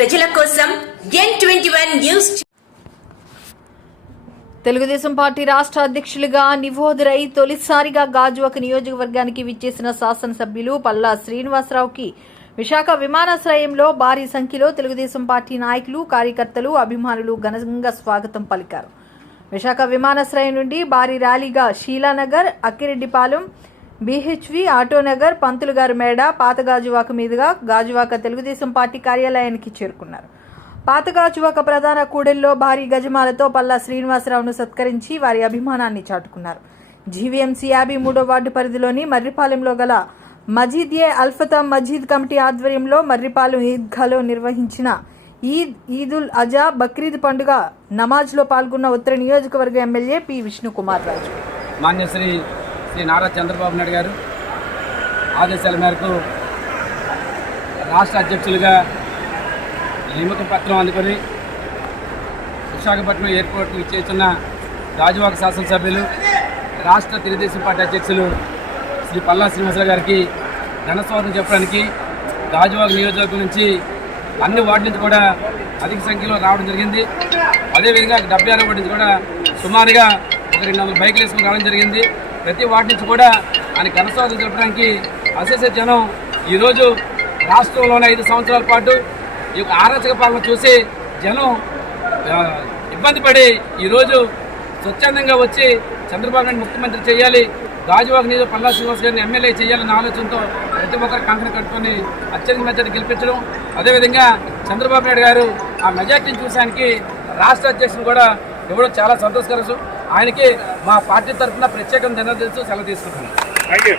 ప్రజల కోసం N twenty one news Telugudesam party రాష్ట్ర అధ్యక్షులుగా నివోదురై తొలిసారిగా గాజువాక నియోజకవర్గానికి విచ్చేసిన శాసనసభ్యులు పల్లా శ్రీనివాసరావుకి విశాఖ విమానాశ్రయంలో భారీ సంఖ్యలో తెలుగుదేశం పార్టీ నాయకులు కార్యకర్తలు అభిమానులు ఘనంగా స్వాగతం పలికారు. విశాఖ విమానాశ్రయం నుండి భారీ ర్యాలీగా షీలానగర్ అక్కిరెడ్డిపాలెం బీహెచ్వి ఆటోనగర్ పంతులుగారు మేడ పాత గాజువాక మీదుగా గాజువాక తెలుగుదేశం పార్టీ కార్యాలయానికి చేరుకున్నారు. పాత గాజువాక ప్రధాన కూడెల్లో భారీ గజమాలతో పల్లా శ్రీనివాసరావును సత్కరించి వారి అభిమానాన్ని చాటుకున్నారు. జీవీఎంసీ యాభై మూడో వార్డు పరిధిలోని మర్రిపాలెంలో గల మజీద్ ఏ అల్ఫతా మజీద్ కమిటీ ఆధ్వర్యంలో మర్రిపాలెం ఈద్గాలో నిర్వహించిన ఈద్ ఈదుల్ అజా బక్రీద్ పండుగ నమాజ్లో పాల్గొన్న ఉత్తర నియోజకవర్గ ఎమ్మెల్యే పి విష్ణుకుమార్ రాజు. మాన్య శ్రీ నారా చంద్రబాబు నాయుడు గారు ఆదేశాల మేరకు రాష్ట్ర అధ్యక్షులుగా నియమక పత్రం అందుకొని విశాఖపట్నం ఎయిర్పోర్ట్ ఇచ్చేస్తున్న గాజువాక శాసనసభ్యులు రాష్ట్ర తెలుగుదేశం పార్టీ అధ్యక్షులు శ్రీ పల్లా శ్రీనివాసరావు గారికి ఘనస్వాగతం చెప్పడానికి గాజువాక నియోజకవర్గం నుంచి అన్ని వార్డు నుంచి కూడా అధిక సంఖ్యలో రావడం జరిగింది. అదేవిధంగా డెబ్బై ఆరో వార్డు నుంచి కూడా సుమారుగా ఒక రెండు వందల బైక్లు వేసుకుని రావడం జరిగింది. ప్రతి వాటి నుంచి కూడా ఆయన ఘనస్వాగతం చెప్పడానికి అశేష జనం ఈరోజు రాష్ట్రంలోని ఐదు సంవత్సరాల పాటు ఈ యొక్క ఆరచక పాలన చూసి జనం ఇబ్బంది పడి ఈరోజు స్వచ్ఛందంగా వచ్చి చంద్రబాబు నాయుడు ముఖ్యమంత్రి చేయాలి గాజువాక నీరు పల్లా శ్రీనివాస్ గారిని ఎమ్మెల్యే చేయాలన్న ఆలోచనతో ప్రతి ఒక్కరు కంకణ కట్టుకొని అత్యధిక మెజార్టీ గెలిపించడం. అదేవిధంగా చంద్రబాబు నాయుడు గారు ఆ మెజార్టీని చూసానికి రాష్ట్ర అధ్యక్షులు కూడా ఇవ్వడం చాలా సంతోషకరం ఆయనకి మా పార్టీ తరఫున ప్రత్యేకంగా ధన్యవాదాలు సెలవు తీసుకుంటున్నాను. Thank you